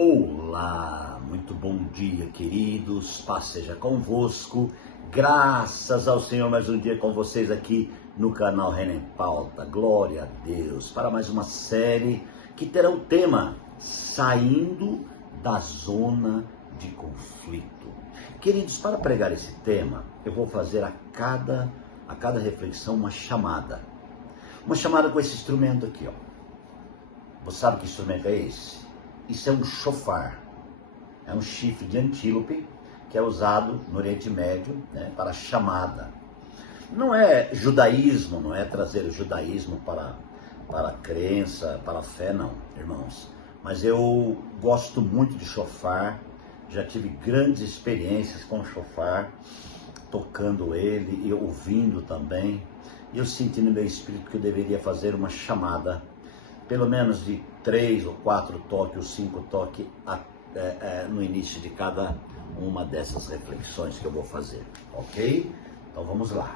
Olá, muito bom dia, queridos, paz seja convosco, graças ao Senhor, mais um dia com vocês aqui no canal Renan em Pauta, glória a Deus, para mais uma série que terá o tema Saindo da Zona de Conflito. Queridos, para pregar esse tema, eu vou fazer a cada reflexão uma chamada com esse instrumento aqui, ó. Você sabe que instrumento é esse? Isso é um shofar, é um chifre de antílope que é usado no Oriente Médio, né, para chamada. Não é judaísmo, não é trazer o judaísmo para a crença, para a fé, não, irmãos. Mas eu gosto muito de shofar, já tive grandes experiências com o shofar, tocando ele e ouvindo também. E eu senti no meu espírito que eu deveria fazer uma chamada, pelo menos de 3 ou 4 toques ou 5 toques no início de cada uma dessas reflexões que eu vou fazer, ok? Então vamos lá.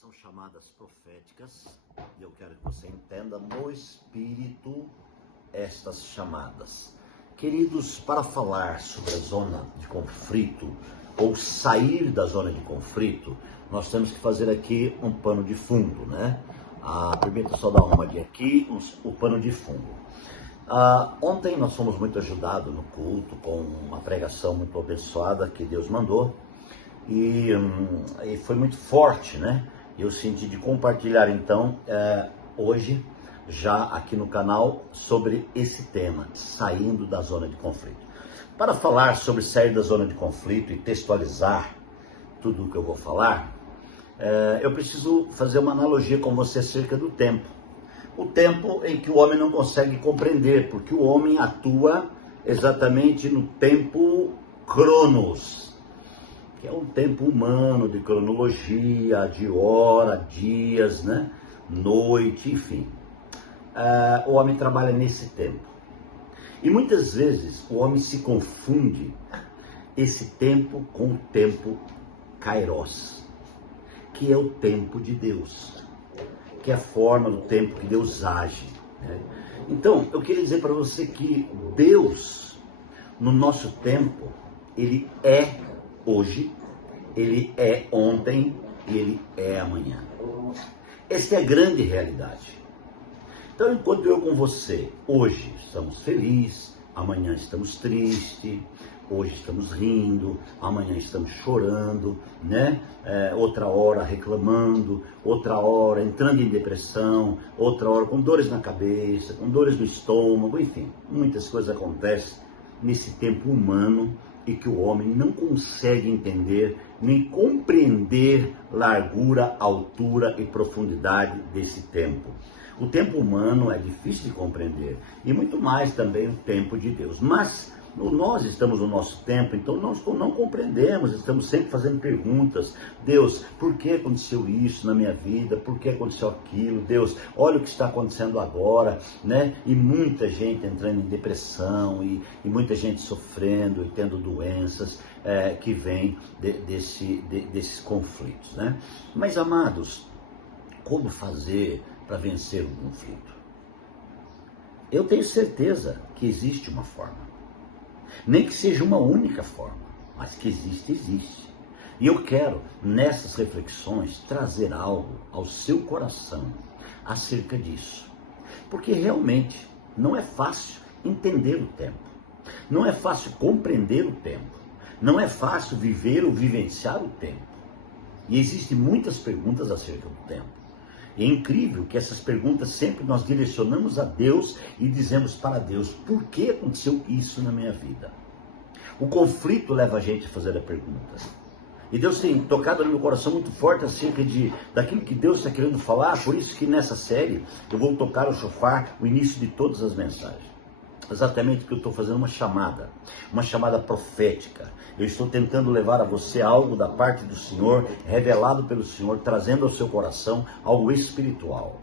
São chamadas proféticas e eu quero que você entenda no espírito estas chamadas. Queridos, para falar sobre a zona de conflito ou sair da zona de conflito, nós temos que fazer aqui um pano de fundo, né? Permita só dar uma olhadinha aqui, o pano de fundo. Ontem nós fomos muito ajudados no culto com uma pregação muito abençoada que Deus mandou e foi muito forte, né? Eu senti de compartilhar então hoje já aqui no canal sobre esse tema, saindo da zona de conflito. Para falar sobre sair da zona de conflito e textualizar tudo o que eu vou falar, eu preciso fazer uma analogia com você acerca do tempo. O tempo em que o homem não consegue compreender, porque o homem atua exatamente no tempo cronos, que é um tempo humano de cronologia, de hora, dias, né? Noite, enfim. O homem trabalha nesse tempo. E muitas vezes o homem se confunde esse tempo com o tempo kairos, que é o tempo de Deus, que é a forma do tempo que Deus age, né? Então, eu queria dizer para você que Deus, no nosso tempo, Ele é hoje, Ele é ontem e Ele é amanhã. Essa é a grande realidade. Então, enquanto eu com você, hoje estamos felizes, amanhã estamos tristes, hoje estamos rindo, amanhã estamos chorando, né? Outra hora reclamando, outra hora entrando em depressão, outra hora com dores na cabeça, com dores no estômago, enfim, muitas coisas acontecem nesse tempo humano e que o homem não consegue entender nem compreender largura, altura e profundidade desse tempo. O tempo humano é difícil de compreender e muito mais também o tempo de Deus. Mas nós estamos no nosso tempo, então nós não compreendemos, estamos sempre fazendo perguntas. Deus, por que aconteceu isso na minha vida? Por que aconteceu aquilo? Deus, olha o que está acontecendo agora, né? E muita gente entrando em depressão e muita gente sofrendo e tendo doenças que vêm desses conflitos, né? Mas, amados, como fazer para vencer o conflito? Eu tenho certeza que existe uma forma. Nem que seja uma única forma, mas que existe. E eu quero, nessas reflexões, trazer algo ao seu coração acerca disso. Porque realmente não é fácil entender o tempo. Não é fácil compreender o tempo. Não é fácil viver ou vivenciar o tempo. E existem muitas perguntas acerca do tempo. É incrível que essas perguntas sempre nós direcionamos a Deus e dizemos para Deus, por que aconteceu isso na minha vida? O conflito leva a gente a fazer a pergunta. E Deus tem tocado no meu coração muito forte acerca daquilo que Deus está querendo falar. Por isso que nessa série eu vou tocar o shofar no início de todas as mensagens. Exatamente porque eu estou fazendo uma chamada profética. Eu estou tentando levar a você algo da parte do Senhor, revelado pelo Senhor, trazendo ao seu coração algo espiritual.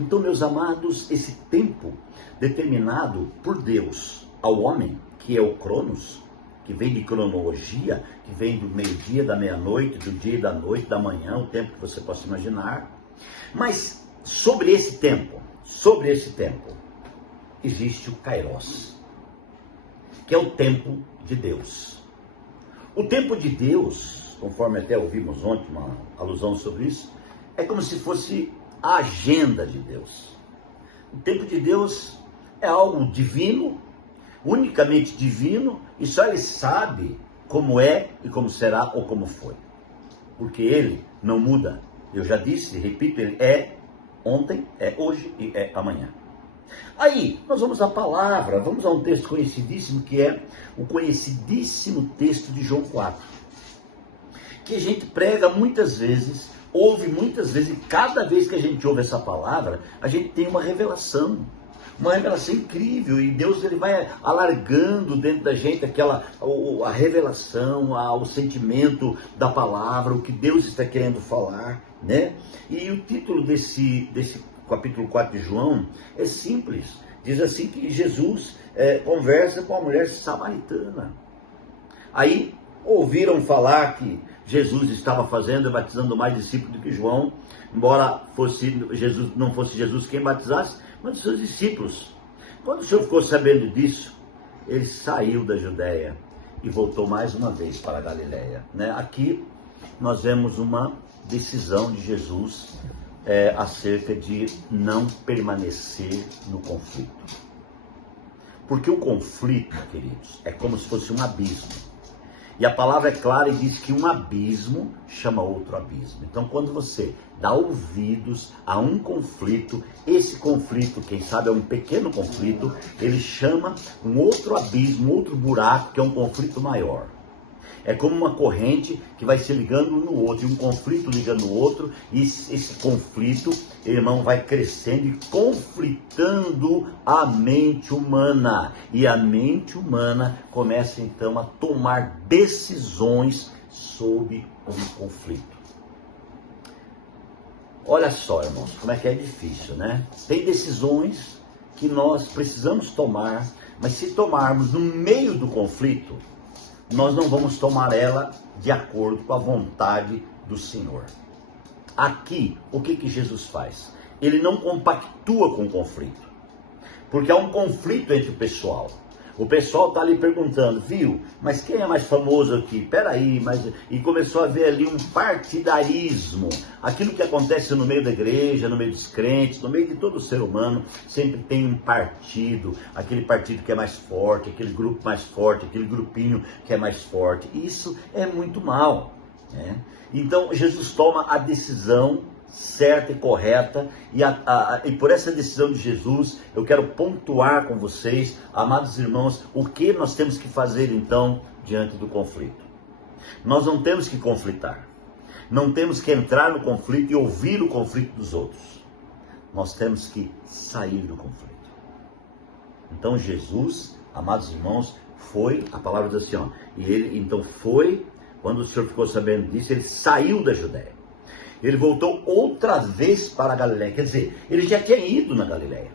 Então, meus amados, esse tempo determinado por Deus ao homem, que é o Cronos, que vem de cronologia, que vem do meio-dia, da meia-noite, do dia e da noite, da manhã, o tempo que você possa imaginar. Mas sobre esse tempo, existe o Kairos, que é o tempo de Deus. O tempo de Deus, conforme até ouvimos ontem uma alusão sobre isso, é como se fosse a agenda de Deus. O tempo de Deus é algo divino, unicamente divino, e só Ele sabe como é e como será ou como foi. Porque Ele não muda. Eu já disse, repito, Ele é ontem, é hoje e é amanhã. Aí, nós vamos à palavra, vamos a um texto conhecidíssimo, que é o conhecidíssimo texto de João 4. Que a gente prega muitas vezes, ouve muitas vezes, e cada vez que a gente ouve essa palavra, a gente tem uma revelação incrível, e Deus ele vai alargando dentro da gente a revelação, o sentimento da palavra, o que Deus está querendo falar, né? E o título desse capítulo 4 de João é simples, diz assim que Jesus conversa com a mulher samaritana. Aí ouviram falar que Jesus estava fazendo e batizando mais discípulos do que João, embora não fosse Jesus quem batizasse, mas os seus discípulos. Quando o Senhor ficou sabendo disso, ele saiu da Judéia e voltou mais uma vez para a Galiléia, né? Aqui nós vemos uma decisão de Jesus acerca de não permanecer no conflito. Porque o conflito, queridos, é como se fosse um abismo. E a palavra é clara e diz que um abismo chama outro abismo. Então, quando você dá ouvidos a um conflito, esse conflito, quem sabe é um pequeno conflito, ele chama um outro abismo, um outro buraco, que é um conflito maior. É como uma corrente que vai se ligando um no outro, e um conflito ligando o outro, e esse conflito, irmão, vai crescendo e conflitando a mente humana. E a mente humana começa então a tomar decisões sobre um conflito. Olha só, irmãos, como é que é difícil, né? Tem decisões que nós precisamos tomar, mas se tomarmos no meio do conflito, nós não vamos tomar ela de acordo com a vontade do Senhor. Aqui, o que Jesus faz? Ele não compactua com o conflito, porque há um conflito entre o pessoal. O pessoal está ali perguntando, viu, mas quem é mais famoso aqui? Peraí, e começou a ver ali um partidarismo. Aquilo que acontece no meio da igreja, no meio dos crentes, no meio de todo ser humano, sempre tem um partido, aquele partido que é mais forte, aquele grupo mais forte, aquele grupinho que é mais forte. Isso é muito mal, né? Então Jesus toma a decisão certa e correta, e por essa decisão de Jesus, eu quero pontuar com vocês, amados irmãos, o que nós temos que fazer então diante do conflito. Nós não temos que conflitar, não temos que entrar no conflito e ouvir o conflito dos outros, nós temos que sair do conflito. Então Jesus, amados irmãos, a palavra diz assim, e ele então foi, quando o Senhor ficou sabendo disso, ele saiu da Judéia. Ele voltou outra vez para a Galiléia, quer dizer, ele já tinha ido na Galiléia.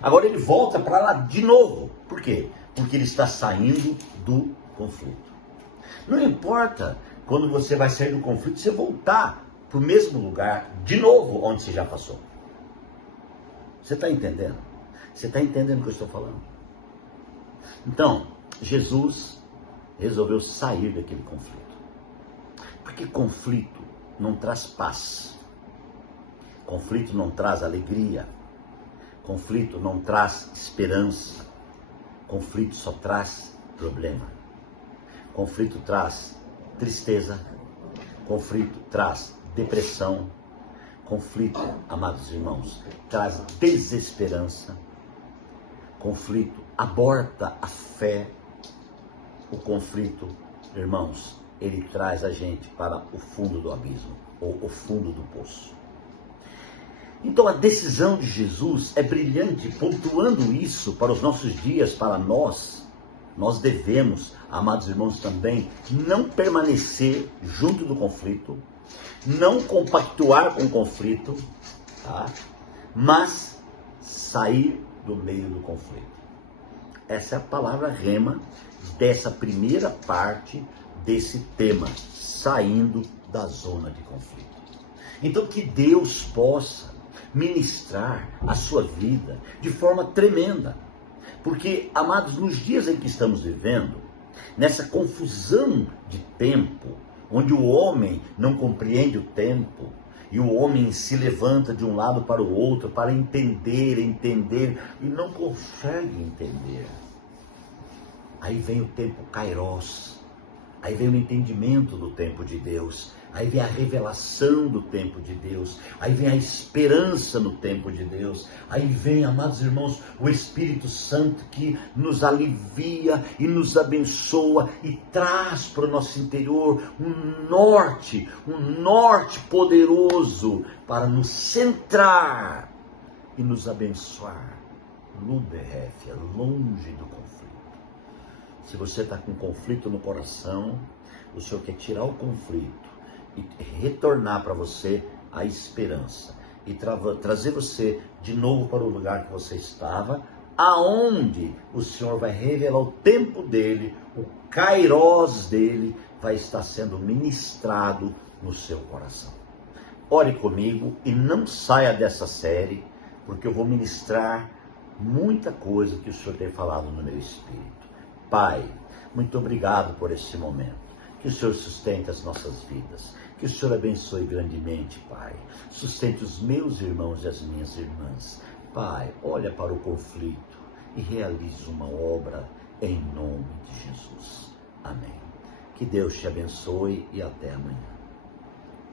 Agora ele volta para lá de novo. Por quê? Porque ele está saindo do conflito. Não importa quando você vai sair do conflito, você voltar para o mesmo lugar de novo onde você já passou. Você está entendendo? Você está entendendo o que eu estou falando? Então, Jesus resolveu sair daquele conflito. Porque conflito não traz paz, conflito não traz alegria, conflito não traz esperança, conflito só traz problema, conflito traz tristeza, conflito traz depressão, conflito, amados irmãos, traz desesperança, conflito aborta a fé, o conflito, irmãos, ele traz a gente para o fundo do abismo, ou o fundo do poço. Então a decisão de Jesus é brilhante, pontuando isso para os nossos dias, para nós. Nós devemos, amados irmãos, também não permanecer junto do conflito, não compactuar com o conflito, tá? Mas sair do meio do conflito. Essa é a palavra rema dessa primeira parte desse tema, saindo da zona de conflito. Então que Deus possa ministrar a sua vida de forma tremenda. Porque, amados, nos dias em que estamos vivendo, nessa confusão de tempo, onde o homem não compreende o tempo, e o homem se levanta de um lado para o outro para entender, e não consegue entender. Aí vem o tempo Kairos, aí vem o entendimento do tempo de Deus, aí vem a revelação do tempo de Deus, aí vem a esperança no tempo de Deus, aí vem, amados irmãos, o Espírito Santo que nos alivia e nos abençoa e traz para o nosso interior um norte poderoso para nos centrar e nos abençoar. Luberefia, longe do conflito. Se você está com conflito no coração, o Senhor quer tirar o conflito e retornar para você a esperança e trazer você de novo para o lugar que você estava, aonde o Senhor vai revelar o tempo dele, o Kairos dele vai estar sendo ministrado no seu coração. Ore comigo e não saia dessa série, porque eu vou ministrar muita coisa que o Senhor tem falado no meu espírito. Pai, muito obrigado por esse momento. Que o Senhor sustente as nossas vidas. Que o Senhor abençoe grandemente, Pai. Sustente os meus irmãos e as minhas irmãs. Pai, olha para o conflito e realize uma obra em nome de Jesus. Amém. Que Deus te abençoe e até amanhã.